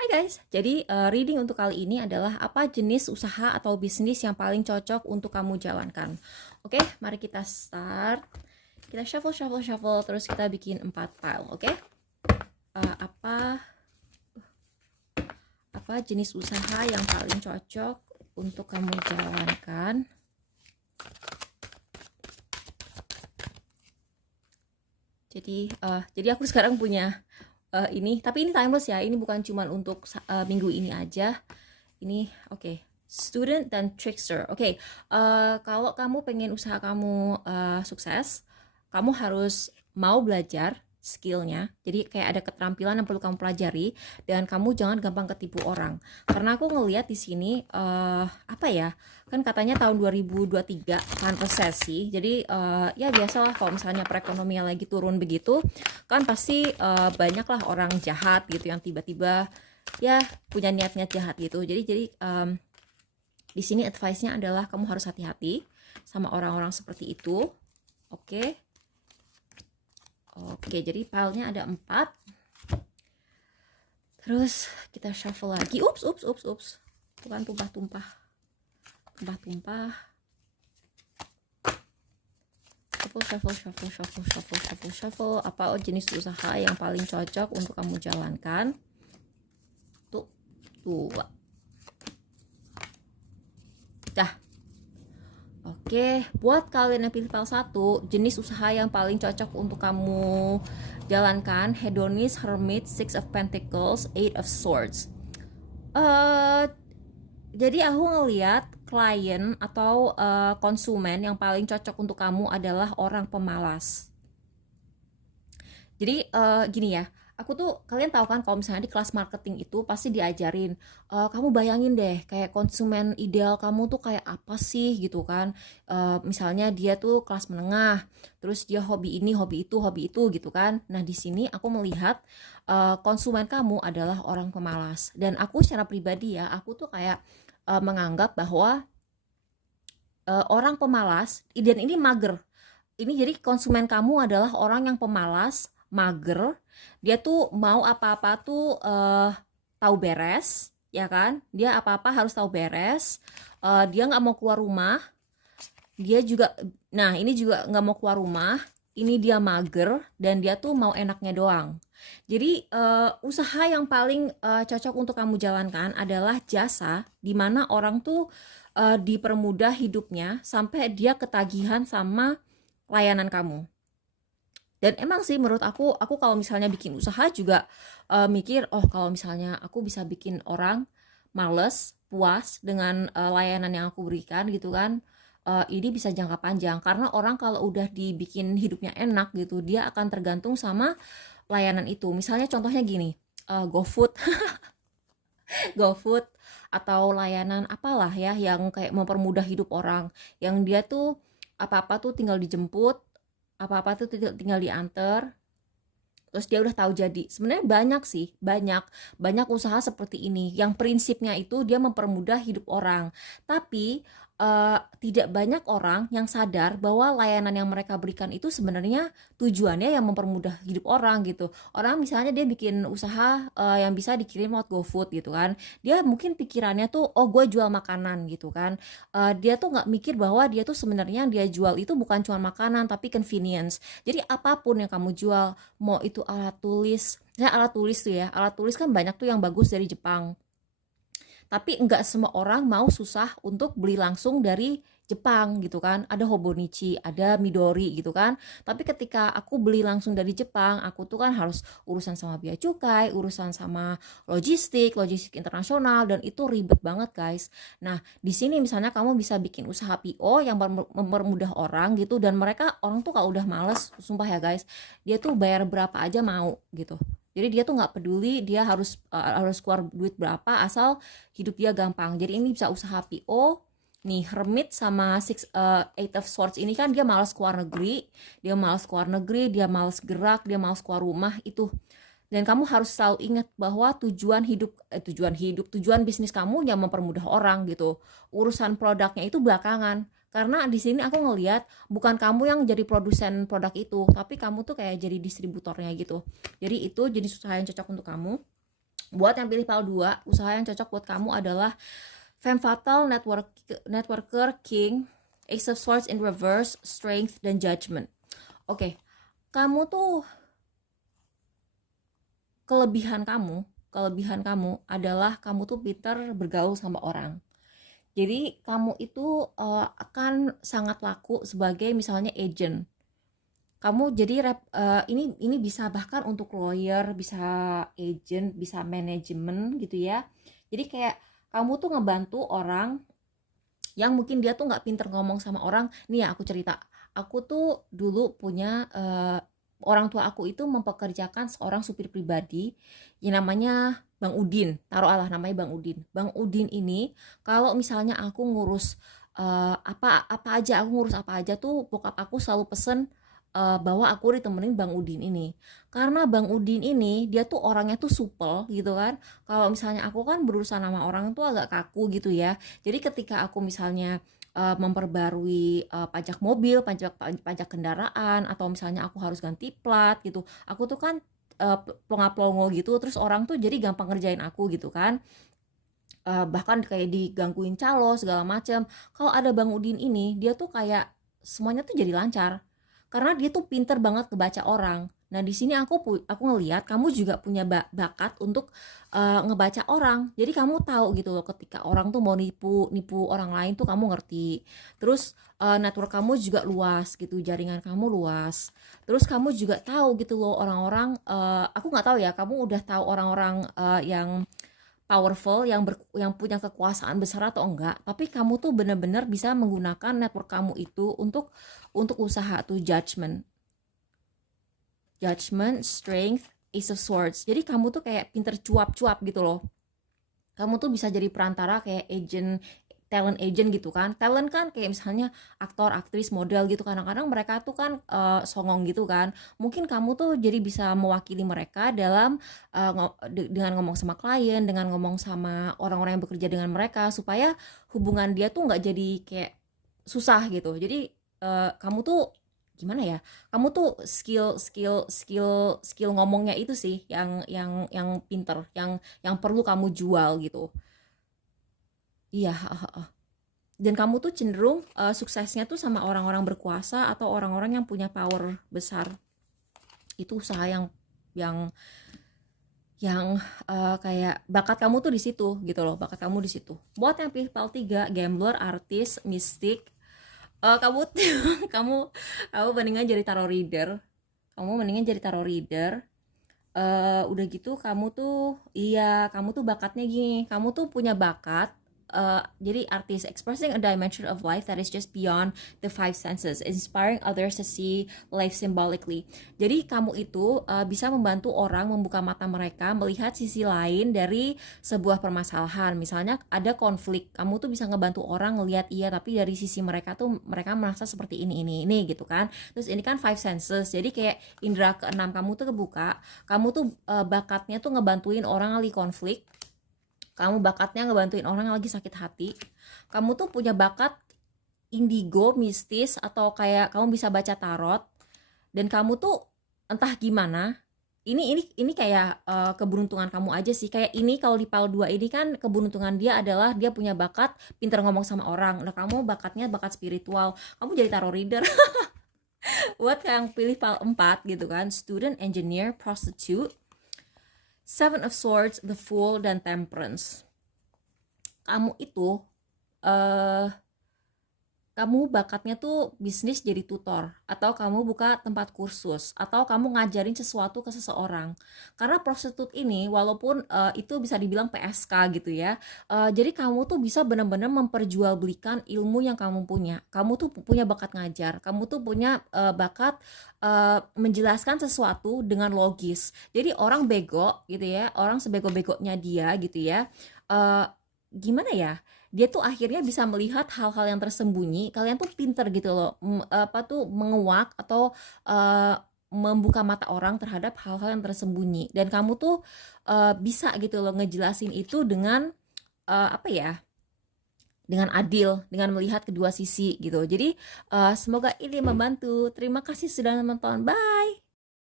Hai guys, jadi reading untuk kali ini adalah apa jenis usaha atau bisnis yang paling cocok untuk kamu jalankan. Oke, mari kita start. Kita shuffle, shuffle, shuffle, terus kita bikin 4 pile, oke? Apa apa jenis usaha yang paling cocok untuk kamu jalankan? Jadi aku sekarang punya ini, tapi ini timeless ya. Ini bukan cuma untuk minggu ini aja. Ini oke. Student dan trickster. Oke, kalau kamu pengen usaha kamu sukses, kamu harus mau belajar skillnya. Jadi kayak ada keterampilan yang perlu kamu pelajari dan kamu jangan gampang ketipu orang. Karena aku ngelihat di sini apa ya? Kan katanya tahun 2023 kan resesi. Jadi ya biasalah kalau misalnya perekonomian lagi turun begitu, kan pasti banyaklah orang jahat gitu yang tiba-tiba ya punya niat-niat jahat gitu. Jadi di sini advice-nya adalah kamu harus hati-hati sama orang-orang seperti itu. Oke. Oke, jadi filenya ada 4. Terus kita shuffle lagi. Ups, ups, ups, ups. Bukan tumpah-tumpah. Tumpah-tumpah. Shuffle, shuffle, shuffle, shuffle, shuffle, shuffle, shuffle. Apa jenis usaha yang paling cocok untuk kamu jalankan? Tuh, 2. Dah. Oke, buat kalian yang pilih file 1, jenis usaha yang paling cocok untuk kamu jalankan, Hedonist, Hermit, Six of Pentacles, Eight of Swords. Jadi aku ngeliat klien atau konsumen yang paling cocok untuk kamu adalah orang pemalas. Jadi gini ya, aku tuh kalian tahu kan kalau misalnya di kelas marketing itu pasti diajarin, kamu bayangin deh kayak konsumen ideal kamu tuh kayak apa sih gitu kan. Misalnya dia tuh kelas menengah, terus dia hobi itu gitu kan. Nah di sini aku melihat konsumen kamu adalah orang pemalas. Dan aku secara pribadi ya, aku tuh kayak menganggap bahwa orang pemalas, dan ini mager. Ini jadi konsumen kamu adalah orang yang pemalas, mager, dia tuh mau apa-apa tuh tahu beres, ya kan? Dia apa-apa harus tahu beres. Dia nggak mau keluar rumah. Dia juga, nah ini juga nggak mau keluar rumah. Ini dia mager dan dia tuh mau enaknya doang. Jadi usaha yang paling cocok untuk kamu jalankan adalah jasa, di mana orang tuh dipermudah hidupnya sampai dia ketagihan sama layanan kamu. Dan emang sih menurut aku kalau misalnya bikin usaha juga mikir, oh kalau misalnya aku bisa bikin orang males, puas dengan layanan yang aku berikan gitu kan, ini bisa jangka panjang. Karena orang kalau udah dibikin hidupnya enak gitu, dia akan tergantung sama layanan itu. Misalnya contohnya gini, GoFood, GoFood atau layanan apalah ya yang kayak mempermudah hidup orang, yang dia tuh apa-apa tuh tinggal dijemput, apa-apa tuh tinggal diantar, terus dia udah tahu jadi. Sebenarnya banyak sih, banyak usaha seperti ini yang prinsipnya itu dia mempermudah hidup orang. Tapi tidak banyak orang yang sadar bahwa layanan yang mereka berikan itu sebenarnya tujuannya yang mempermudah hidup orang gitu. Orang misalnya dia bikin usaha yang bisa dikirim lewat GoFood gitu kan. Dia mungkin pikirannya tuh, oh gue jual makanan gitu kan. Dia tuh nggak mikir bahwa dia tuh sebenarnya yang dia jual itu bukan cuma makanan tapi convenience. Jadi apapun yang kamu jual, mau itu alat tulis, alat tulis tuh ya, alat tulis kan banyak tuh yang bagus dari Jepang, tapi enggak semua orang mau susah untuk beli langsung dari Jepang gitu kan. Ada Hobonichi, ada Midori gitu kan. Tapi ketika aku beli langsung dari Jepang, aku tuh kan harus urusan sama bea cukai, urusan sama logistik internasional, dan itu ribet banget guys. Nah di sini misalnya kamu bisa bikin usaha PO yang mempermudah orang gitu, dan mereka orang tuh kalau udah males, sumpah ya guys, dia tuh bayar berapa aja mau gitu. Jadi dia tuh nggak peduli dia harus keluar duit berapa, asal hidup dia gampang. Jadi ini bisa usaha PO. Nih Hermit sama Eight of Swords ini kan dia malas keluar negeri, dia malas gerak, dia malas keluar rumah itu. Dan kamu harus selalu ingat bahwa tujuan bisnis kamu yang mempermudah orang gitu. Urusan produknya itu belakangan. Karena di sini aku ngelihat bukan kamu yang jadi produsen produk itu, tapi kamu tuh kayak jadi distributornya gitu. Jadi itu jenis usaha yang cocok untuk kamu. Buat yang pilih PAL 2, usaha yang cocok buat kamu adalah Femme Fatale, Networker, King, Ace of Swords in Reverse, Strength, dan Judgment. Oke, kamu tuh kelebihan kamu adalah kamu tuh pinter bergaul sama orang. Jadi kamu itu akan sangat laku sebagai misalnya agent. Kamu jadi ini bisa bahkan untuk lawyer, bisa agent, bisa manajemen gitu ya. Jadi kayak kamu tuh ngebantu orang yang mungkin dia tuh nggak pinter ngomong sama orang. Nih ya aku cerita, aku tuh dulu punya orang tua aku itu mempekerjakan seorang supir pribadi yang namanya Bang Udin. Taruh Allah namanya Bang Udin. Bang Udin ini kalau misalnya aku ngurus apa aja, aku ngurus apa aja tuh bokap aku selalu pesen bahwa aku ditemenin Bang Udin ini. Karena Bang Udin ini dia tuh orangnya tuh supel gitu kan. Kalau misalnya aku kan berurusan sama orang tuh agak kaku gitu ya. Jadi ketika aku misalnya memperbarui pajak mobil, pajak kendaraan, atau misalnya aku harus ganti plat gitu. Aku tuh kan plonga-plongo gitu, terus orang tuh jadi gampang ngerjain aku gitu kan. Bahkan kayak digangguin calo segala macam. Kalau ada Bang Udin ini, dia tuh kayak semuanya tuh jadi lancar. Karena dia tuh pinter banget kebaca orang. Nah, di sini aku ngelihat kamu juga punya bakat untuk ngebaca orang. Jadi kamu tahu gitu loh ketika orang tuh mau nipu nipu orang lain tuh kamu ngerti. Terus network kamu juga luas gitu, jaringan kamu luas. Terus kamu juga tahu gitu loh orang-orang. Aku nggak tahu ya, kamu udah tahu orang-orang yang powerful, yang punya kekuasaan besar atau enggak, tapi kamu tuh bener-bener bisa menggunakan network kamu itu untuk usaha tuh. Judgment, strength, ace of swords. Jadi kamu tuh kayak pinter cuap-cuap gitu loh. Kamu tuh bisa jadi perantara kayak talent agent gitu kan. Talent kan kayak misalnya aktor, aktris, model gitu. Kadang-kadang mereka tuh kan songong gitu kan. Mungkin kamu tuh jadi bisa mewakili mereka dalam dengan ngomong sama klien, dengan ngomong sama orang-orang yang bekerja dengan mereka, supaya hubungan dia tuh nggak jadi kayak susah gitu. Jadi kamu tuh gimana ya, kamu tuh skill ngomongnya itu sih yang pinter, yang perlu kamu jual gitu. Iya. Dan kamu tuh cenderung suksesnya tuh sama orang-orang berkuasa atau orang-orang yang punya power besar. Itu usaha yang kayak bakat kamu tuh di situ gitu loh, bakat kamu di situ. Buat yang pilih PAL 3, gambler, artis, mistik, kamu kamu kamu mendingan jadi tarot reader. Udah gitu kamu tuh bakatnya gini, kamu tuh punya bakat. Jadi artis expressing a dimension of life that is just beyond the five senses, inspiring others to see life symbolically. Jadi kamu itu bisa membantu orang membuka mata mereka, melihat sisi lain dari sebuah permasalahan. Misalnya ada konflik, kamu tuh bisa ngebantu orang ngelihat iya, tapi dari sisi mereka tuh mereka merasa seperti ini gitu kan. Terus ini kan five senses, jadi kayak indera keenam kamu tuh kebuka. Kamu tuh bakatnya tuh ngebantuin orang lagi konflik, kamu bakatnya ngebantuin orang yang lagi sakit hati, kamu tuh punya bakat indigo, mistis, atau kayak kamu bisa baca tarot, dan kamu tuh entah gimana, ini kayak keberuntungan kamu aja sih. Kayak ini kalau di PAL 2 ini kan keberuntungan dia adalah dia punya bakat pinter ngomong sama orang. Nah, kamu bakatnya bakat spiritual, kamu jadi tarot reader. Buat yang pilih PAL 4 gitu kan, student, engineer, prostitute, Seven of Swords, The Fool, dan Temperance. Kamu itu eh kamu bakatnya tuh bisnis jadi tutor, atau kamu buka tempat kursus, atau kamu ngajarin sesuatu ke seseorang. Karena prostitut ini walaupun itu bisa dibilang PSK gitu ya, jadi kamu tuh bisa benar-benar memperjualbelikan ilmu yang kamu punya. Kamu tuh punya bakat ngajar, kamu tuh punya bakat menjelaskan sesuatu dengan logis. Jadi orang bego gitu ya, orang sebego-begonya dia gitu ya, eh, gimana ya, dia tuh akhirnya bisa melihat hal-hal yang tersembunyi. Kalian tuh pinter gitu loh, apa tuh menguak atau uh, membuka mata orang terhadap hal-hal yang tersembunyi, dan kamu tuh bisa gitu loh ngejelasin itu dengan apa ya, dengan adil, dengan melihat kedua sisi gitu. Jadi semoga ini membantu. Terima kasih sudah menonton, bye.